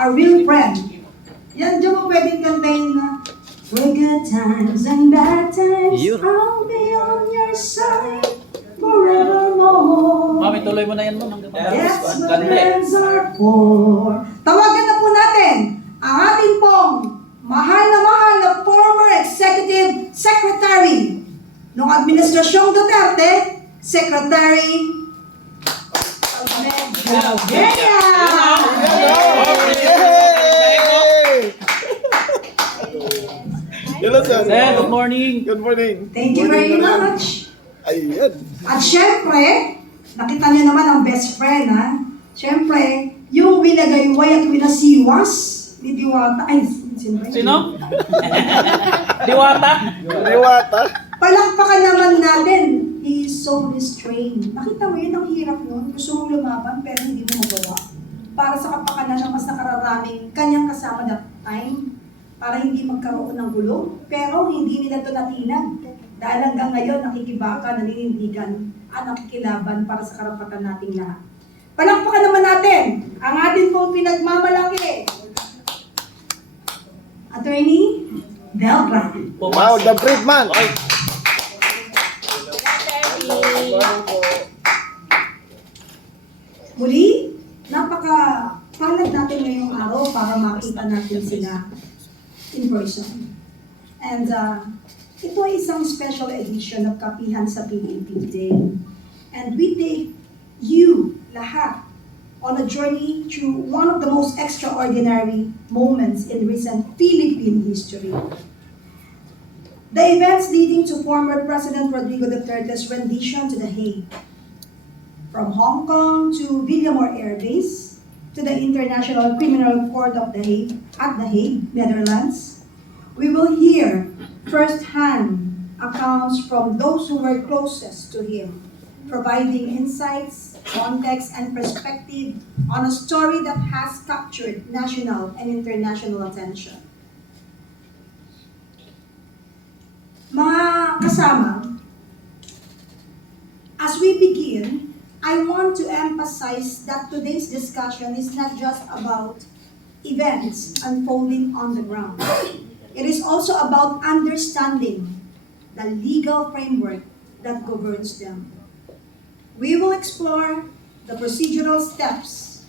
a real friend. Yan, diyan mo pwedeng kantayin na, for good times and bad times, I'll be on your side forevermore. Mami, tuloy mo na yan mo. That's what friends are for. Tawagan na po natin ang ating pong mahal na former Executive Secretary ng Administrasyong Duterte, Secretary Medjaldea. Hello, sir. Sir, good morning. Good morning. Thank you very much. Ayan. At syempre, nakita niyo naman ang best friend, ha? Syempre, yung winagayway at winasiwas ni Diwata. Ay, sino ba yun? Sino? Diwata? Diwata. Palakpakan naman natin. He is so restrained. Nakita mo yun, ang hirap nun. Gusto mong lumaban pero hindi mo magawa. Para sa kapakanan ng mas nakararaming kanyang kasama that time. Para hindi magkaroon ng gulo. Pero hindi nila ito natinag. Dahil hanggang ngayon, nakikibaka, naninindigan, at nakikilaban para sa karapatan nating lahat. Palakpakan naman natin ang ating pong pinagmamalaki. Attorney Belgrade. Wow, the brave man. Okay. Muli, napaka-palad natin ngayong araw para makita natin sila in person. And ito ay isang special edition ng Kapihan sa PDP Day. And we take you, lahat, on a journey through one of the most extraordinary moments in recent Philippine history. The events leading to former President Rodrigo Duterte's rendition to The Hague. From Hong Kong to Villamor Air Base, to the International Criminal Court of The Hague, at The Hague, Netherlands, we will hear firsthand accounts from those who were closest to him, providing insights, context, and perspective on a story that has captured national and international attention. Mga kasama, as we begin, I want to emphasize that today's discussion is not just about events unfolding on the ground. It is also about understanding the legal framework that governs them. We will explore the procedural steps,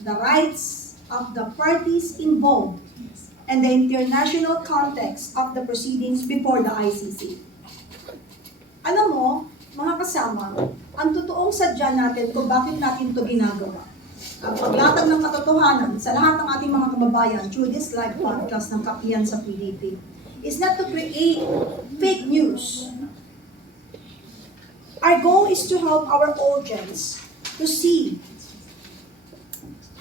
the rights of the parties involved, and the international context of the proceedings before the ICC. Alam mo, mga kasama, ang totoong sadya natin kung bakit natin ito ginagawa. Ang paglatag ng katotohanan sa lahat ng ating mga kababayan through this live podcast ng Kapihan sa PDP is not to create fake news. Our goal is to help our audience to see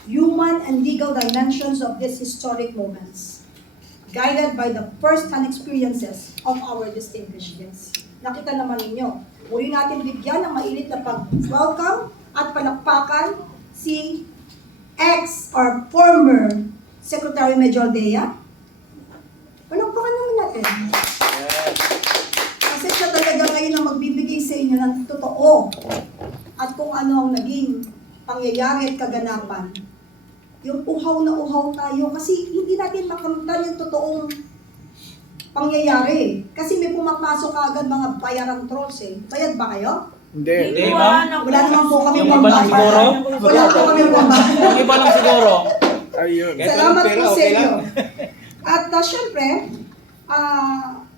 human and legal dimensions of these historic moments, guided by the first-hand experiences of our distinguished guests. Nakita naman ninyo, muli natin bigyan ng mainit na pag-welcome at palakpakan si ex or former Secretary Medjaldea. Palakpakan naman natin. Kasi siya talaga ngayon ang magbibigay sa inyo ng totoo at kung ano ang naging pangyayari at kaganapan. Yung uhaw na uhaw tayo kasi hindi natin makamtan yung totoong pangyayari. Kasi may pumapasok agad mga bayarang trolls eh. Bayad ba kayo? Hindi. Hindi, ma'am. Wala naman po kami Yung iba lang siguro? Wala po kami pambayad. Yung iba lang siguro. Ayun. Salamat po sa inyo. At syempre,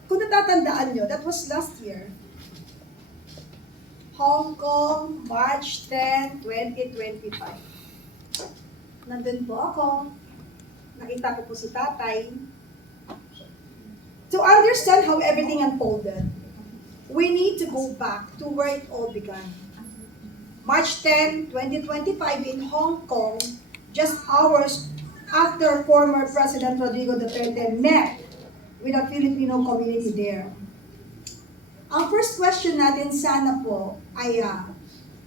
kung natatandaan nyo, that was last year. Hong Kong, March 10, 2025. Nandun po ako. Nakita ko po si tatay. To understand how everything unfolded, we need to go back to where it all began. March 10, 2025 in Hong Kong, just hours after former President Rodrigo Duterte met with a Filipino community there. Ang first question natin sana po ay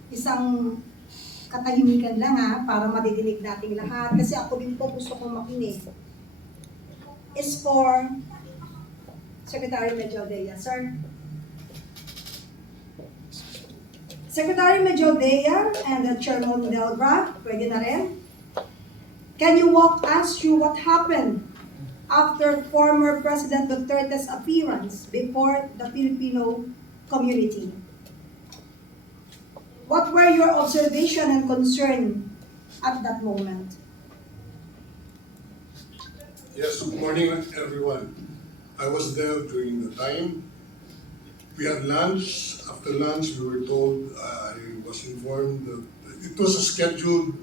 isang katahimikan lang para madidinig nating lahat kasi ako din po gusto kong makinig. Is for Secretary Medjaldea. Sir? Secretary Medjaldea and Chairman Delgra, pwede na rin. Can you walk us through what happened after former President Duterte's appearance before the Filipino community? What were your observation and concern at that moment? Yes, good morning everyone. I was there during the time. We had lunch. After lunch, we were told, I was informed that it was a scheduled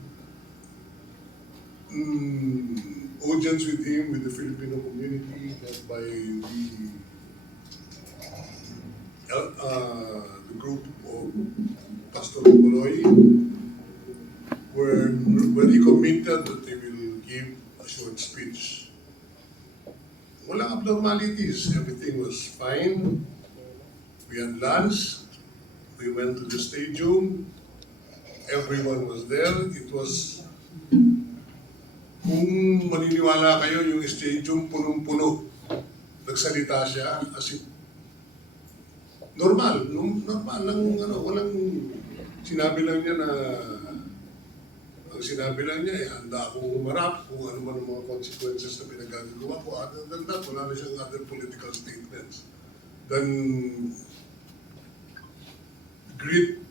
audience with him, with the Filipino community, led by the group of Pastor Boloy, where he committed that they will give a short speech. Walang abnormalities. Everything was fine. We had lunch. We went to the stadium. Everyone was there. It was, kung maniniwala kayo, yung stadium punong-puno. Nagsalita siya as if normal. Normal lang, walang sinabi lang niya na ang sinabi lang niya, handa akong humarap kung ano man ang mga consequences na pinagagawa ko. Other than that, wala na siyang other political statements than greet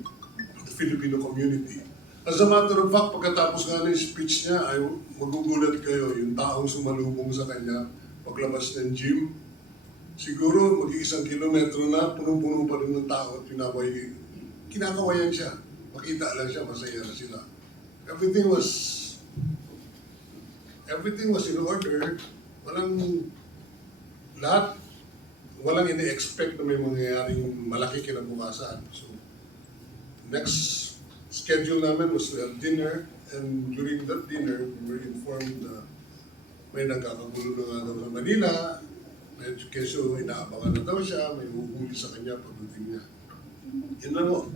the Filipino community. As a matter of fact, pagkatapos nga ng speech niya, ay magugulat kayo, yung taong sumalubong sa kanya, paglabas ng gym, siguro mag-iisang kilometro na, punong-puno pa rin ng tao at kinakawayan siya. Makita lang siya, masaya na sila. Everything was in order. Walang ini-expect na may mangyayaring malaki kinabukasan. So, next schedule namin was to have dinner, and during that dinner, we were informed na may nagkakagulo na nga daw sa Manila, may education, inaabangan na daw siya, may huhuli sa kanya pagdating niya. Yun lang mo.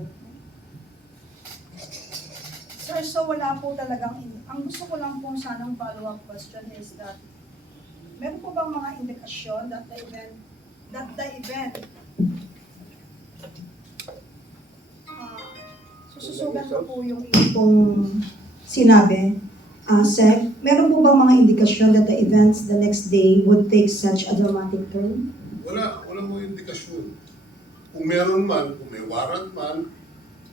Sir, so wala po talagang, ang gusto ko lang po sanang follow-up question is that, meron po bang mga indikasyon that the event, sususugan ko po yung pong sinabi, Sec, meron po bang mga indikasyon that the events the next day would take such a dramatic turn? Walang mga indikasyon. Kung meron man, kung may warrant man,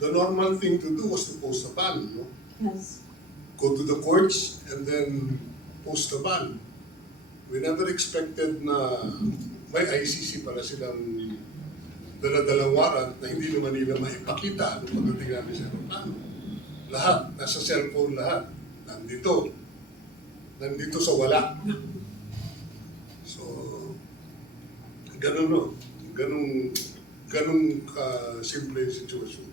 the normal thing to do was to post a ban, no? Yes. Go to the courts and then post a ban. We never expected na may ICC pala silang dala-dalang warrant na hindi naman nila maipakita nung pagdating namin sa aeroplano. Lahat, nasa cellphone lahat. Nandito sa wala. So, ganun no. Ganun ka-simple yung sitwasyon.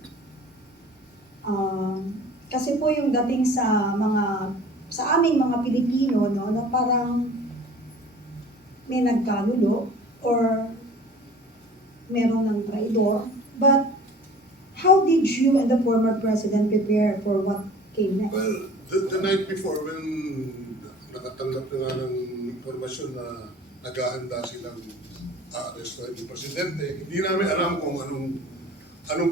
Kasi po yung dating sa aming mga Pilipino, no, na parang may nagkagulo or meron ng traidor. But how did you and the former president prepare for what came next? Well, the night before, when nakatanggap na nga ng informasyon na naghahanda silang aarestuhin yung presidente, hindi namin alam kung anong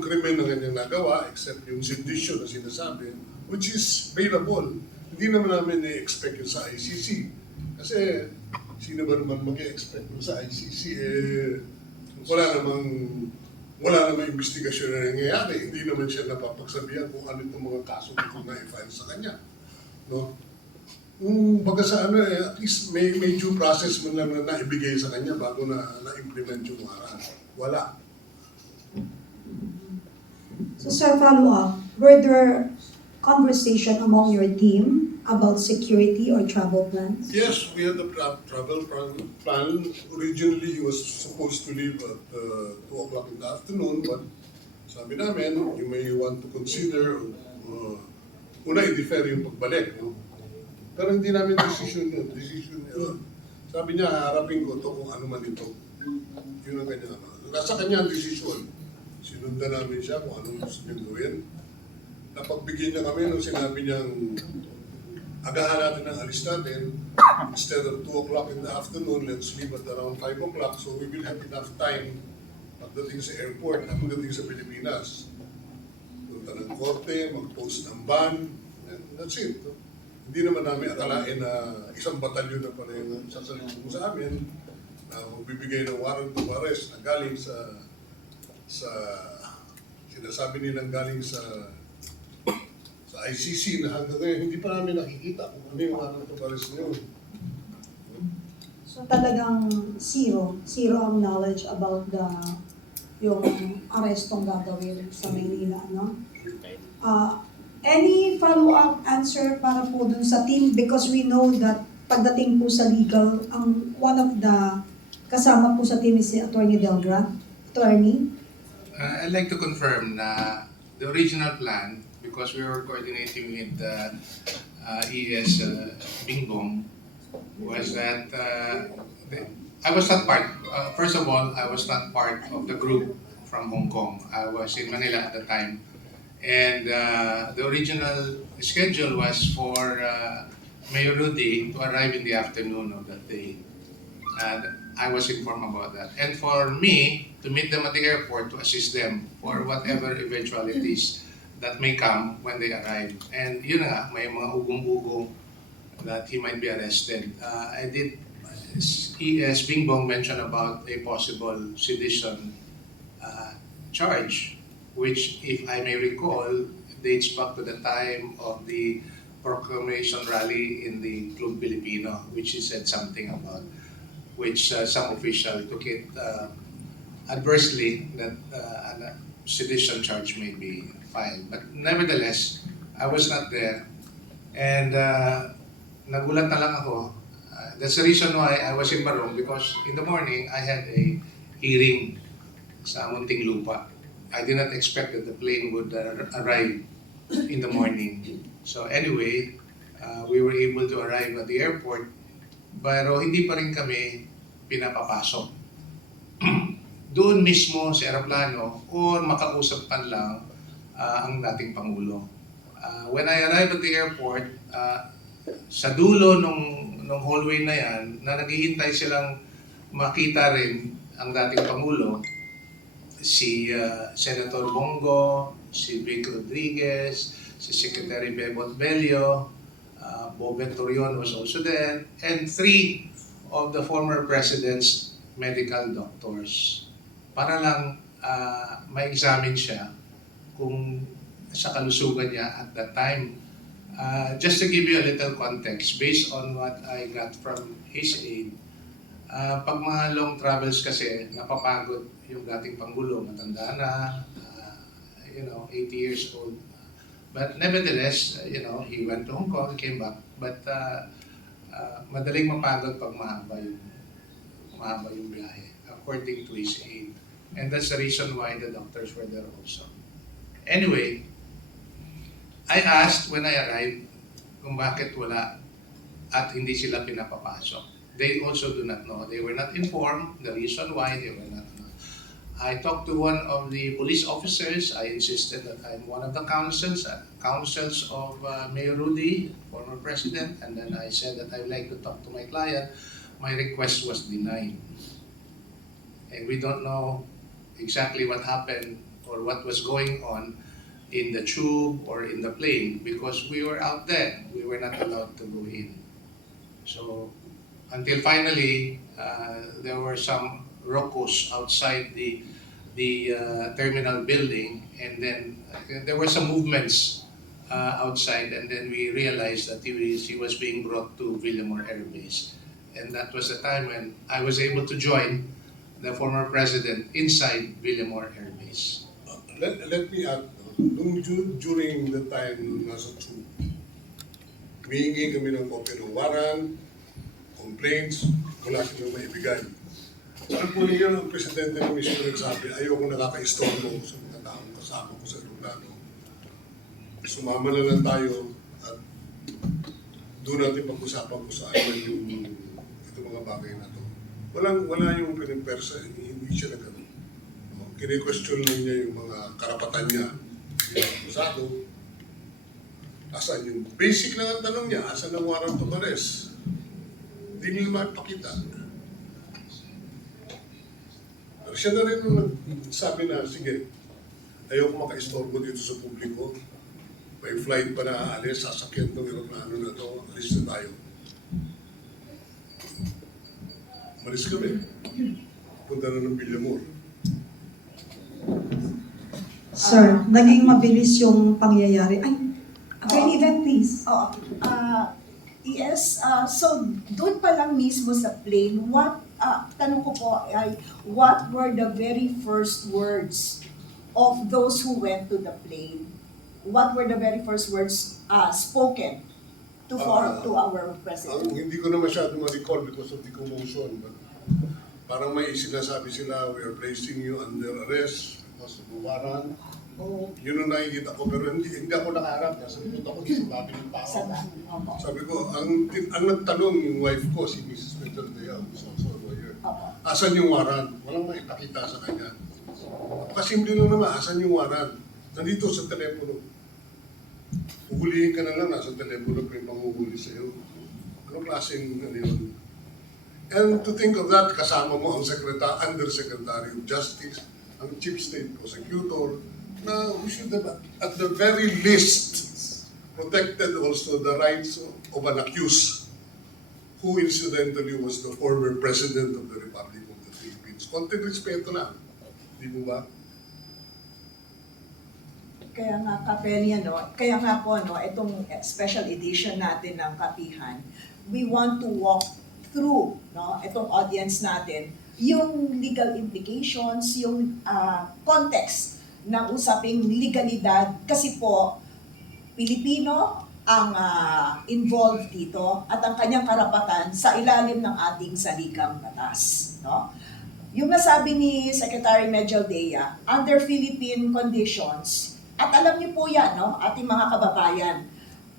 krimen na kanyang nagawa except yung sedisyon na sinasabi, which is bailable. Hindi naman namin i-expect yun sa ICC. Kasi sino ba naman mag-i-expect yun sa ICC? Wala namang investigasyon na nangyayari. Hindi naman siya napapagsabihan kung ano itong mga kaso na na-file sa kanya. No? Baga sa at least may due process man lang na naibigay sa kanya bago na-implement yung warrant. Wala. So sir, follow up. Were there conversation among your team about security or travel plans? Yes, we had a travel plan. Originally, he was supposed to leave at 2 o'clock in the afternoon, but sabi namin, you may want to consider, una i-defer yung pagbalik. No? Pero hindi namin decision yun. Sabi niya, harapin ko ito kung ano man ito. Yun ang kanya. Nasa kanya ang decision. Sinundan namin siya kung anong gusto niyang gawin. Napagbigyan niya kami nung sinabi niyang agahan natin ang alis natin. Instead of 2 o'clock in the afternoon, let's leave at around 5 o'clock so we will have enough time pagdating sa airport at pagdating sa Pilipinas. Punta ng korte, mag-post ng ban, and that's it. Hindi naman namin akalain na isang batalyon na pala yung sasalubong sa amin na magbibigay ng warrant of arrest na galing sa sinasabi nilang galing sa ICC na hanggang ngayon hindi pa namin nakikita kung ano yung warrant of arrest na yun. So talagang zero ang knowledge about yung arrestong gagawin sa Maynila, no? Any follow-up answer para po dun sa team? Because we know that pagdating po sa legal, one of the kasama po sa team is si Attorney Delgra. Attorney? I'd like to confirm na the original plan, because we were coordinating with ES Bingbong, was that I was not part, first of all, I was not part of the group from Hong Kong. I was in Manila at the time. And the original schedule was for Mayor Rudy to arrive in the afternoon of that day. I was informed about that. And for me, to meet them at the airport to assist them for whatever eventualities that may come when they arrive. And yun na nga, may mga ugong-ugong that he might be arrested. I did, ES Bingbong mentioned about a possible sedition charge, which, if I may recall, dates back to the time of the proclamation rally in the Club Filipino, which he said something about, which some official took it adversely that a sedition charge may be filed. But nevertheless, I was not there, and nagulat na lang ako. That's the reason why I was in Barong, because in the morning I had a hearing sa Muntinlupa. I did not expect that the plane would arrive in the morning. So anyway, we were able to arrive at the airport, pero hindi pa rin kami pinapapasok. Doon mismo sa aeroplano or makausap man lang ang dating Pangulo. When I arrived at the airport, sa dulo nung hallway na yan, na naghihintay silang makita rin ang dating Pangulo, si Senator Bongo, si Vic Rodriguez, si Secretary Bebot Bello, Bobet Torion was also there, and 3 of the former president's medical doctors. Para lang ma-examine siya kung sa kalusugan niya at that time. Just to give you a little context, based on what I got from his aide, pag mga long travels kasi, napapagod yung dating Pangulo, matanda na, 80 years old. But nevertheless, he went to Hong Kong, came back. But madaling mapagod pag mahaba yung biyahe, according to his aide. And that's the reason why the doctors were there also. Anyway, I asked when I arrived kung bakit wala at hindi sila pinapapasok. They also do not know. They were not informed the reason why they were not. I talked to one of the police officers. I insisted that I'm one of the counsels of Mayor Rudy, former president, and then I said that I'd like to talk to my client. My request was denied. And we don't know exactly what happened or what was going on in the tube or in the plane because we were out there. We were not allowed to go in. So until finally, there were some rocos outside the terminal building, and then there were some movements outside, and then we realized that he was being brought to Villamor Air Base. And that was the time when I was able to join the former president inside Villamor Air Base. Let me add, during the time nung nasa tube, humihingi kami ng copy ng warrant, complaints, wala silang maibigay. Alam po niyo, ang presidente ng mismo nagsabi, ayoko nakaka-istorbo sa mga taong kasama ko sa aeroplano. Sumama na lang tayo at doon natin pag-usapan kung saan yung itong mga bagay na to. Wala yung pinipersa, hindi siya nagkaroon. Kine-question lang niya yung mga karapatan niya, yung akusado. Asan yung basic lang ang tanong niya, asan ang warrant of arrest? Hindi niya mapakita. Pero siya na rin nung nagsabi na, sige, ayoko maka-istorbo dito sa publiko. may flight pa na aalis, sasakyan tong aeroplano na to, alis na tayo. Malis kami. Punta na ng Villamor. Sir, naging mabilis yung pangyayari. Ay, attorney event please. Oo. Yes, so doon pa lang mismo sa plane, tanong ko po ay, what were the very first words of those who went to the plane? What were the very first words spoken to our president? Hindi ko na masyado ma-recall because of the commotion, but parang may sinasabi sila, we are placing you under arrest because of the warrant. Oh, Yun ang nakikita ko, pero hindi ako nakaharap. Nasa likod ako, di sa babi ng tao. Opo. Sabi ko, ang nagtanong yung wife ko, si Mrs. Medaldea, who's also a lawyer. Opo. Asan yung warrant? Walang maipakita sa kanya. Kasimple lang naman, asan yung warrant? Nandito sa telepono. Uhulihin ka na lang, nasa telepono pa yung panguhuli sa'yo. Anong klaseng ano yun? And to think of that, kasama mo ang Undersecretary of Justice, ang Chief State Prosecutor, na we should have, at the very least, protected also the rights of an accused, who incidentally was the former President of the Republic of the Philippines. Konting respeto lang. Di mo ba? Kaya nga kaya nga po itong special edition natin ng Kapihan, we want to walk through itong audience natin yung legal implications, yung context ng usaping legalidad kasi po Pilipino ang involved dito at ang kanyang karapatan sa ilalim ng ating saligang batas, no? Yung nasabi ni Secretary Medaldea, under Philippine conditions, at alam niyo po yan, no, ating mga kababayan,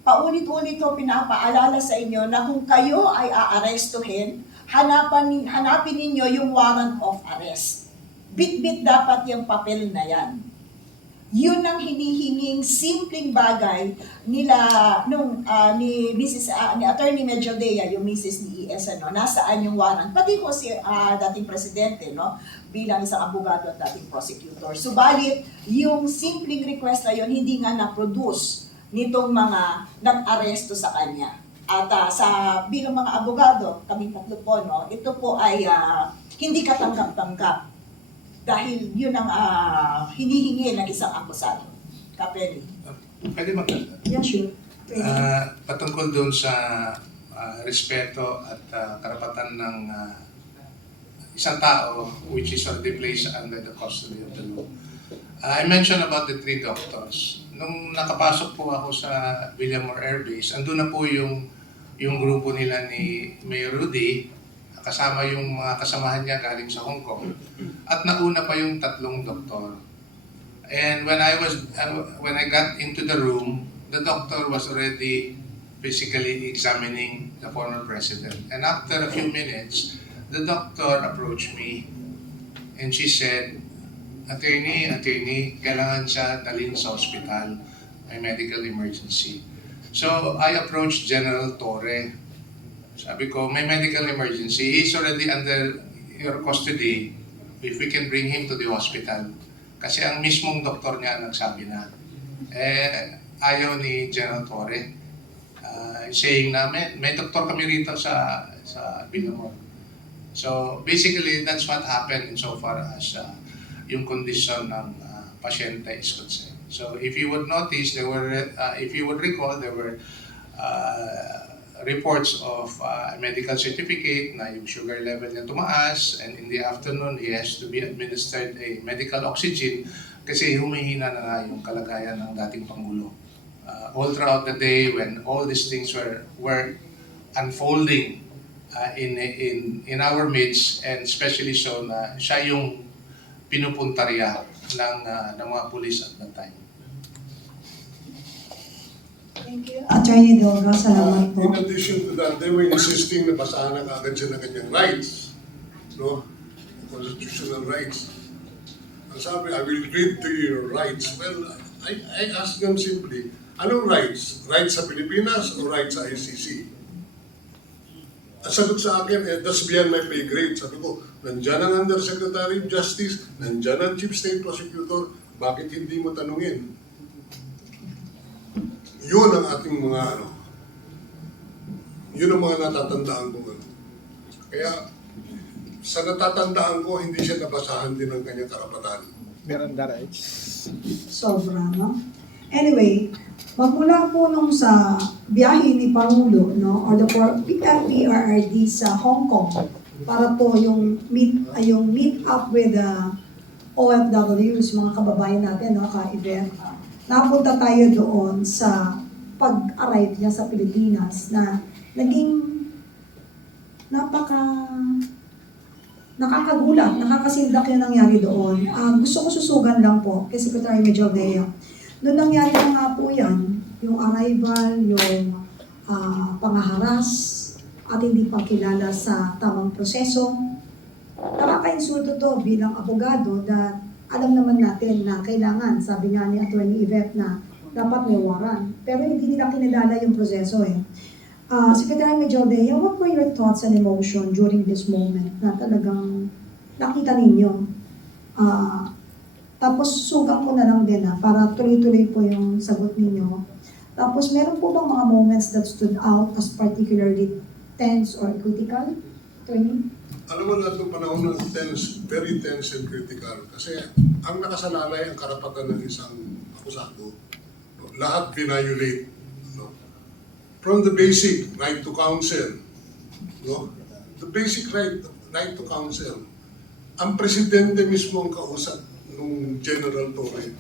paulit-ulit ko pinapaalala sa inyo na kung kayo ay aarestuhin, hanapin ninyo yung warrant of arrest. Bit-bit dapat yung papel na yan. Yun ang hinihinging simpleng bagay nila ni Attorney Medaldea, yung Mrs. ni ES, nasaan yung warrant. Pati ko si dating presidente, bilang isang abogado at dating prosecutor. Subalit, yung simpleng request na yun, hindi nga na-produce nitong mga nag-aresto sa kanya. At bilang mga abogado, kaming tatlo po, ito po ay hindi katanggap-tanggap. Dahil yun ang hinihingi ng isang akusado. Kapeli. Pwede magdagdag? Yeah, sure. Patungkol doon sa respeto at karapatan ng isang tao which is already placed under the custody of the law. I mentioned about the 3 doctors. Nung nakapasok po ako sa Villamor Air Base, andun na po yung grupo nila ni Mayor Rudy, kasama yung mga kasamahan niya galing sa Hong Kong, at nauna pa yung 3 doktor. And when I got into the room, the doctor was already physically examining the former president. And after a few minutes, the doctor approached me and she said, Attorney, kailangan siya dalhin sa hospital, may medical emergency. So I approached General Torre. Sabi ko, may medical emergency. He's already under your custody. If we can bring him to the hospital. Kasi ang mismong doktor niya nagsabi na. Ayaw ni General Torre. Saying na, may doktor kami rito sa Villamor. So basically, that's what happened insofar as yung condition ng pasyente is concerned. So if you would notice, if you would recall, there were reports of medical certificate na yung sugar level niya tumaas, and in the afternoon he has to be administered a medical oxygen kasi humihina na nga yung kalagayan ng dating Pangulo. All throughout the day when all these things were unfolding in our midst, and especially so na siya yung pinupuntarya ng mga pulis at that time. Thank you. Attorney Delga, salamat po. In addition to that, they were insisting na basahan na agad siya ng kanyang rights. Constitutional rights. Ang sabi, I will read to you your rights. Well, I asked them simply, anong rights? Rights sa Pilipinas o rights sa ICC? Ang sagot sa akin, that's beyond my pay grade. Sabi ko, nandyan ang Undersecretary of Justice, nandyan ang Chief State Prosecutor, bakit hindi mo tanungin? Yun ang ating mga yun ang mga natatandaan ko. Kaya sa natatandaan ko, hindi siya nabasahan din ng kanyang karapatan. Miranda rights. Sobra, no? Anyway, magmula po nung sa biyahe ni Pangulo, no, or the PRRD sa Hong Kong, para po yung meet up with the OFWs, mga kababayan natin, no, ka-event. Napunta tayo doon sa pag-arrive niya sa Pilipinas na naging nakakagulat, nakakasindak yung nangyari doon. Gusto ko susugan lang po kay Secretary Major Bea. Noong nangyari na nga po yan, yung arrival, yung pangaharas, at hindi pagkilala sa tamang proseso. Nakaka-insulto to bilang abogado that alam naman natin na kailangan, sabi nga ni Attorney Yvette na dapat may warrant. Pero hindi nila kinilala yung proseso eh. Secretary Major Bea, what were your thoughts and emotion during this moment na talagang nakita ninyo? Tapos sugang ko na lang din para tuloy-tuloy po yung sagot ninyo. Tapos meron po bang mga moments that stood out as particularly tense or critical? Attorney? Alam mo na itong panahon ng tense, very tense and critical. Kasi ang nakasalalay ang karapatan ng isang akusado. Lahat violate. No? From the basic right to counsel. No? The basic right to counsel. Ang presidente mismo ang kausap ng General Torre.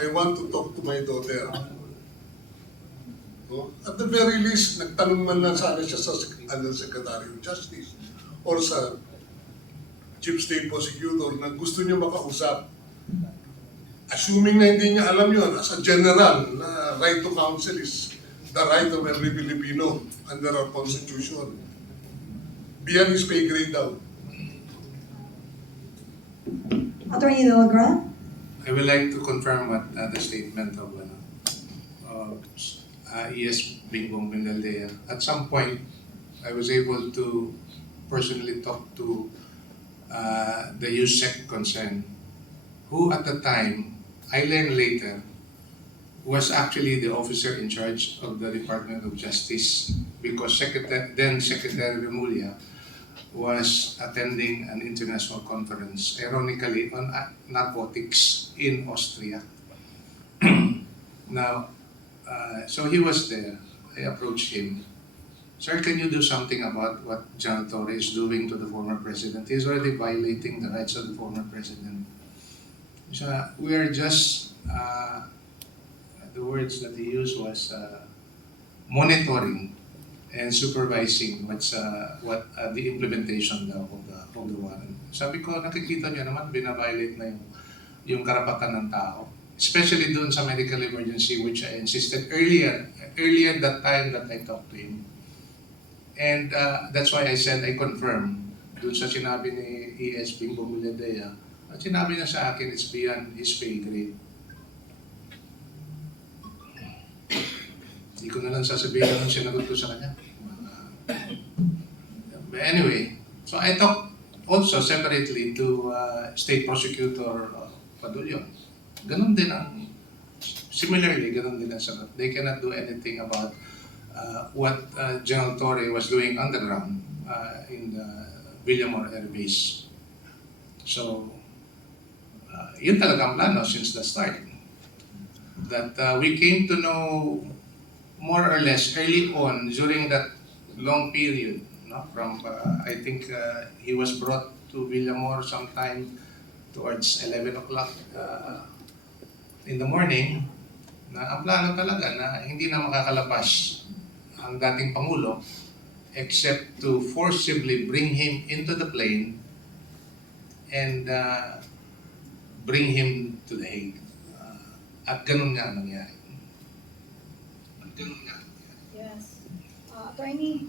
I want to talk to my daughter. No? At the very least, nagtanong man lang sana siya sa Secretary of Justice or sa Chief State Prosecutor na gusto niya makausap. Assuming na hindi niya alam yun, as a general, na right to counsel is the right of every Filipino under our Constitution. Beyond his pay grade daw. Attorney Delgra? I would like to confirm what the statement of ES Bingbong Bindaldea. At some point, I was able to personally talk to the USEC concerned, who at the time, I learned later, was actually the officer in charge of the Department of Justice because then Secretary Remulla was attending an international conference, ironically, on narcotics in Austria. Now, so he was there. I approached him. Sir, can you do something about what John Torre is doing to the former president? He's already violating the rights of the former president. So we are just, the words that he used was monitoring and supervising what the implementation daw of the warrant. Sabi ko, nakikita niyo naman, binaviolate na yung karapatan ng tao. Especially doon sa medical emergency, which I insisted earlier that time that I talked to him. And that's why I said I confirm doon sa sinabi ni ES Bingbong Bindaldea. At sinabi niya sa akin, it's beyond his pay grade. Hindi ko na lang sasabihin anong sinagot ko sa kanya. But anyway, so I talked also separately to State Prosecutor Padulyon. Ganon din similarly, ganon din ang sagot. They cannot do anything about what General Torre was doing underground in the Villamor Air Base. So, yun talaga ang plano since the start. That we came to know more or less early on during that long period, no? From, I think he was brought to Villamor sometime towards 11 o'clock in the morning, na ang plano talaga na hindi na makakalabas ang dating Pangulo except to forcibly bring him into the plane and bring him to the Hague. At ganun nga nangyari. Yes. Attorney,